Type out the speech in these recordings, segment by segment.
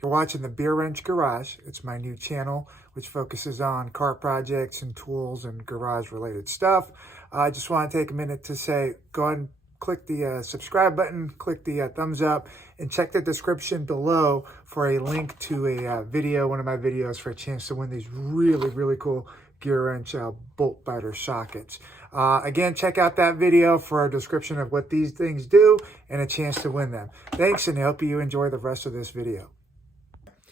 You're watching the Beer Wrench Garage. It's my new channel, which focuses on car projects and tools and garage-related stuff. I just want to take a minute to say, go ahead and click the subscribe button, click the thumbs up, and check the description below for a link to a video, one of my videos, for a chance to win these really, really cool gear wrench bolt biter sockets. Again, check out that video for a description of what these things do and a chance to win them. Thanks, and I hope you enjoy the rest of this video.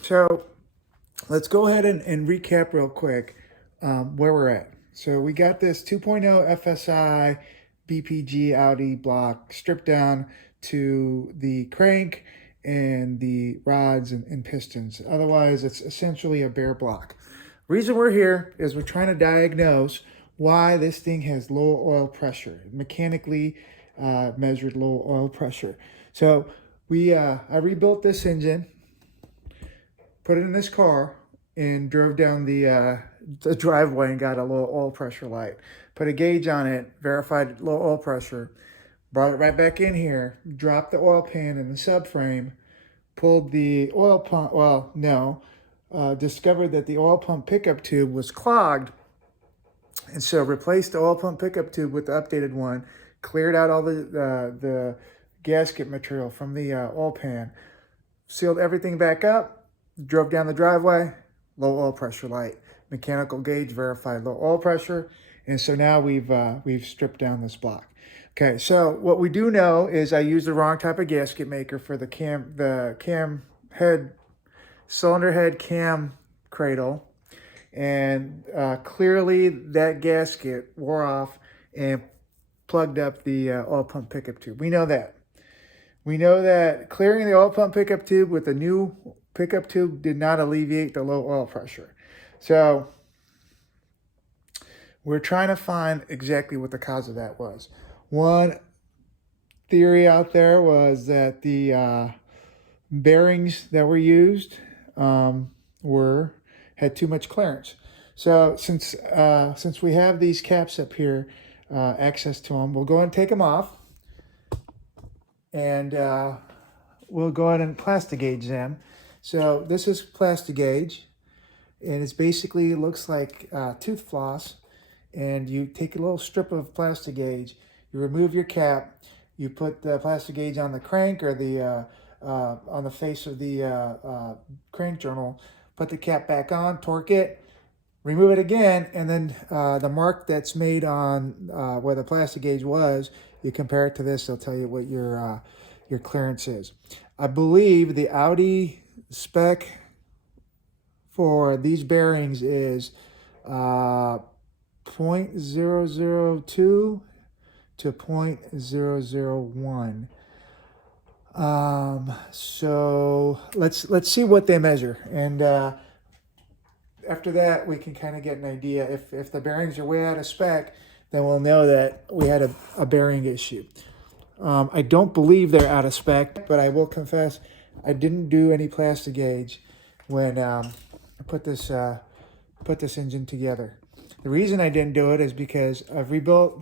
So let's go ahead and recap real quick where we're at. So we got this 2.0 Fsi BPG Audi block stripped down to the crank and the rods and pistons. Otherwise, it's essentially a bare block. Reason we're here is we're trying to diagnose why this thing has low oil pressure, mechanically measured low oil pressure. So I rebuilt this engine, put it in this car, and drove down the driveway and got a low oil pressure light. Put a gauge on it, verified low oil pressure, brought it right back in here, dropped the oil pan in the subframe, pulled the oil pump, discovered that the oil pump pickup tube was clogged, and so replaced the oil pump pickup tube with the updated one, cleared out all the gasket material from the oil pan, sealed everything back up, drove down the driveway, low oil pressure light, mechanical gauge verified low oil pressure, and so now we've stripped down this block. Okay, so what we do know is I used the wrong type of gasket maker for the cam head, cylinder head cam cradle, and clearly that gasket wore off and plugged up the oil pump pickup tube. We know that. We know that clearing the oil pump pickup tube with a new pickup tube did not alleviate the low oil pressure. So we're trying to find exactly what the cause of that was. One theory out there was that the bearings that were used had too much clearance. So since we have these caps up here, access to them, we'll go and take them off, and we'll go ahead and plasti-gauge them. So this is plasti-gauge, and it's basically, it looks like tooth floss, and you take a little strip of plasti-gauge, you remove your cap, you put the plasti-gauge on the crank or the on the face of the crank journal, put the cap back on, torque it, remove it again, and then the mark that's made on where the plasti-gauge was, you compare it to this, they'll tell you what your clearance is. I believe the Audi spec for these bearings is 0.002 to 0.001. So let's see what they measure, and after that we can kind of get an idea. If the bearings are way out of spec, then we'll know that we had a bearing issue. I don't believe they're out of spec, but I will confess I didn't do any plasti-gauge when I put this engine together. The reason I didn't do it is because I've rebuilt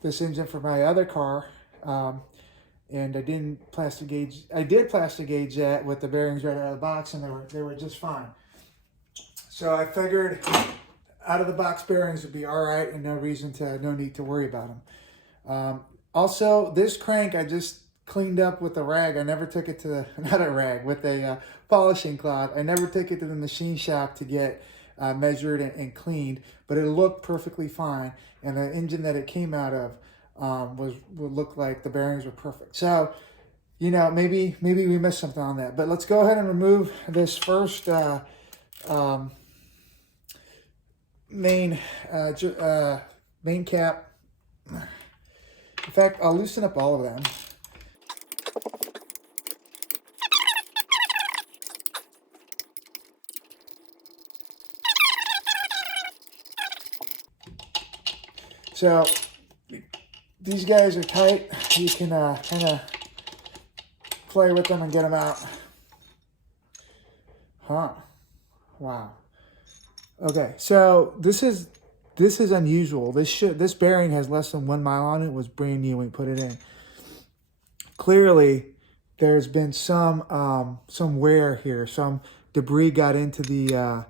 this engine for my other car, and I didn't plasti-gauge. I did plasti-gauge that with the bearings right out of the box, and they were just fine. So I figured out of the box bearings would be all right, and no need to worry about them. Also, this crank I just cleaned up with a rag. I never took it to not a rag, with a polishing cloth. I never took it to the machine shop to get measured and cleaned, but it looked perfectly fine, and the engine that it came out of would look like the bearings were perfect. So, you know, maybe we missed something on that. But let's go ahead and remove this first main cap. In fact, I'll loosen up all of them. So these guys are tight. You can kind of play with them and get them out. Huh. Wow. Okay, so this is unusual. This bearing has less than 1 mile on it. It was brand new when we put it in. Clearly, there's been some wear here. Some debris got into the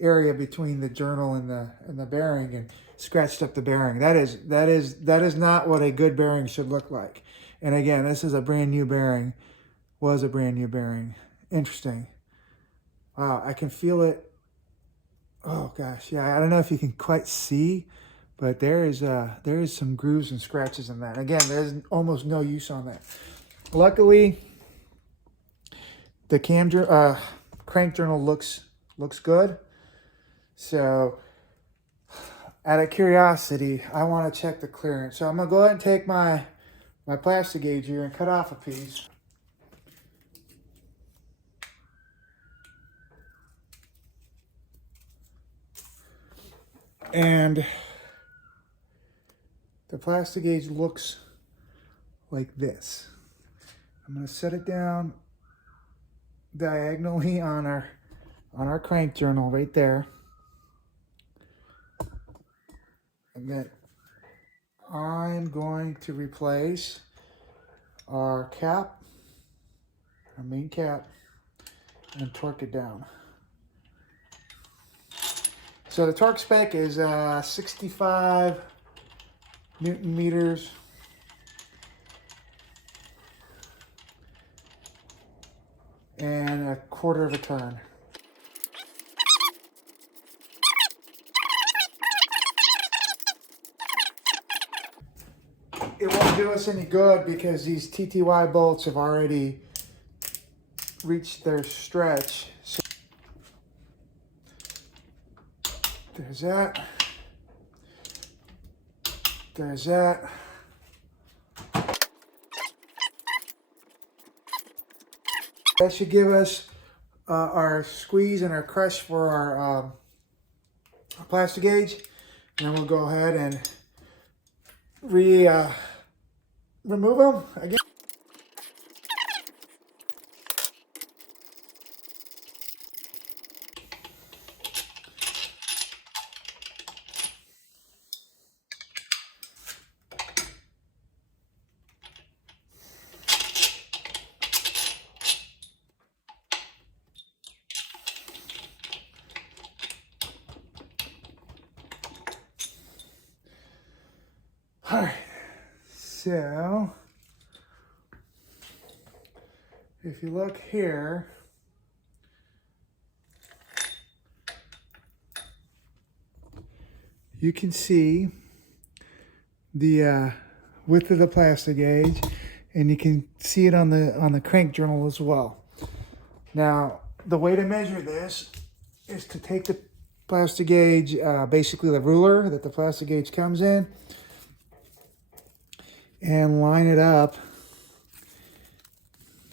area between the journal and the bearing and scratched up the bearing. That is not what a good bearing should look like. And again, this is a brand new bearing. Was a brand new bearing. Interesting. Wow, I can feel it. Oh gosh, yeah. I don't know if you can quite see, but there is some grooves and scratches in that. Again, there's almost no use on that. Luckily, the crank journal looks good. So, out of curiosity, I want to check the clearance. So I'm gonna go ahead and take my plasti-gauge here and cut off a piece. And the plasti-gauge looks like this. I'm going to set it down diagonally on our crank journal right there. And then I'm going to replace our cap, our main cap, and torque it down. So the torque spec is 65 Newton meters. And a quarter of a turn. It won't do us any good because these TTY bolts have already reached their stretch. So there's that. There's that. That should give us our squeeze and our crush for our plasti-gauge. And then we'll go ahead and remove them again. All right, so if you look here, you can see the width of the plasti-gauge, and you can see it on the crank journal as well. Now, the way to measure this is to take the plasti-gauge, basically the ruler that the plasti-gauge comes in, and line it up.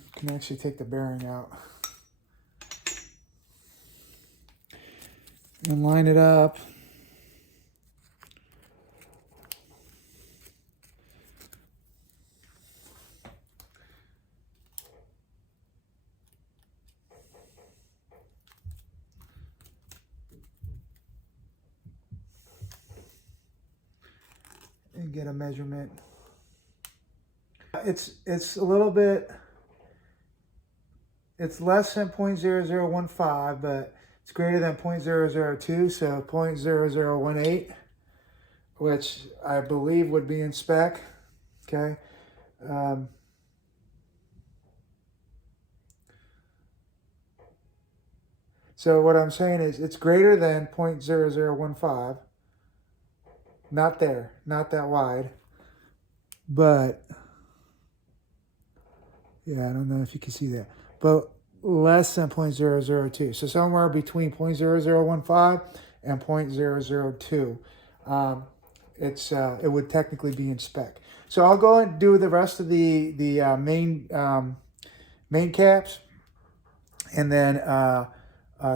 You can actually take the bearing out. And line it up. And get a measurement. It's a little bit, it's less than 0.0015, but it's greater than 0.002, so 0.0018, which I believe would be in spec, okay? So what I'm saying is it's greater than 0.0015, not there, not that wide, but yeah, I don't know if you can see that, but less than 0.002. So somewhere between 0.0015 and 0.002. It would technically be in spec. So I'll go and do the rest of the main caps, and then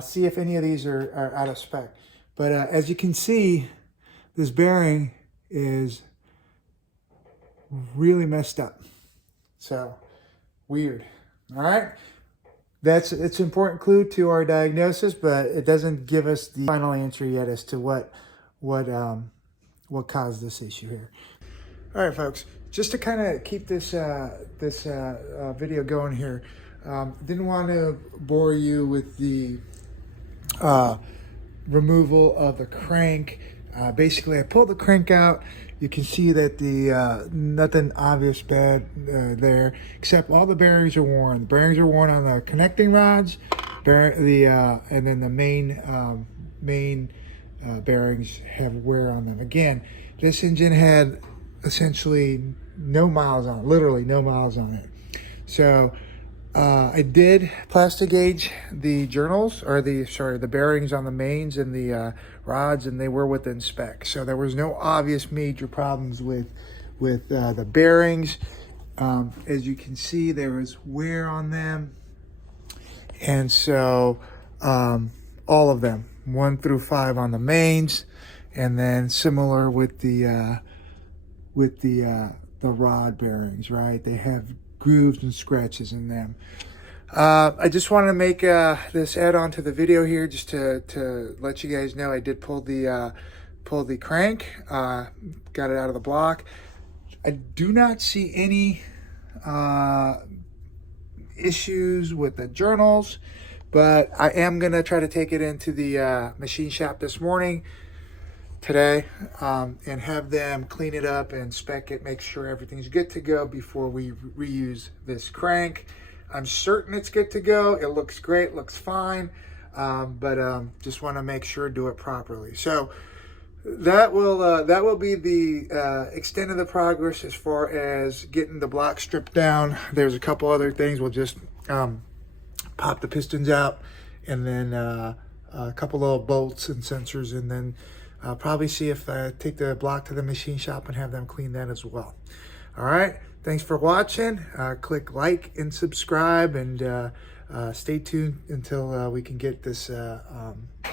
see if any of these are out of spec. But as you can see, this bearing is really messed up. So weird. All right. It's an important clue to our diagnosis, but it doesn't give us the final answer yet as to what caused this issue here. All right, folks. just to kind of keep this video going here, didn't want to bore you with the removal of the crank. Basically, I pulled the crank out. You can see that the nothing obvious bad there, except all the bearings are worn. The bearings are worn on the connecting rods, and then the main bearings have wear on them. Again, this engine had essentially no miles on it, literally no miles on it. So I did plasti-gauge the journals, or the bearings on the mains and the rods, and they were within spec. So there was no obvious major problems with the bearings. As you can see, there was wear on them, and so all of them, 1 through 5 on the mains, and then similar with the rod bearings, right? They have grooves and scratches in them. I just wanted to make this add-on to the video here, just to let you guys know I did pull the crank, got it out of the block. I do not see any issues with the journals, but I am gonna try to take it into the machine shop today, and have them clean it up and spec it, make sure everything's good to go before we reuse this crank. I'm certain it's good to go. It looks great, looks fine, but just want to make sure do it properly. So that will be the extent of the progress as far as getting the block stripped down. There's a couple other things. We'll just pop the pistons out, and then a couple little bolts and sensors, and then probably see if I take the block to the machine shop and have them clean that as well. All right, thanks for watching. Click like and subscribe, and stay tuned until we can get this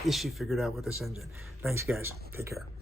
issue figured out with this engine. Thanks, guys. Take care.